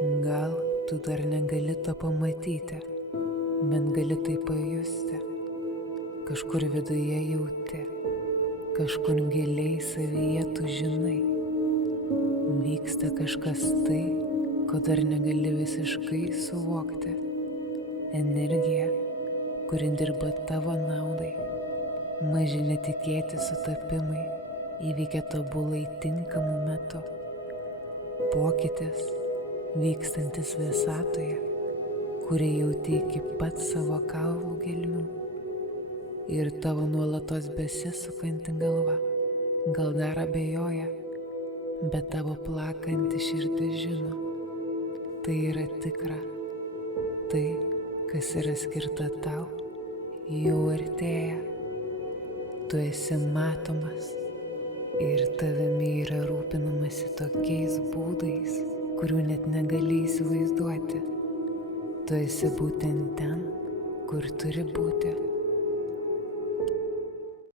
Gal tu dar negali to pamatyti, bet gali tai pajusti. Kažkur viduje jauti, kažkur giliai savyje tu žinai. Vyksta kažkas tai, ko dar negali visiškai suvokti. Energija, kuri dirba tavo naudai. Maži netikėti sutapimai įvykia tobulai tinkamu metu. Pokytis vykstantis visatoje, kurį jauti iki pat savo kaulų gelmių. Ir tavo nuolatos besisukanti galva gal dar abejoja, bet tavo plakanti širdis žino, tai yra tikra. Tai, kas yra skirta tau, jau artėja. Tu esi matomas ir tavimi yra rūpinamasi tokiais būdais, kurių net negali įsivaizduoti. Tu esi būtent ten, kur turi būti.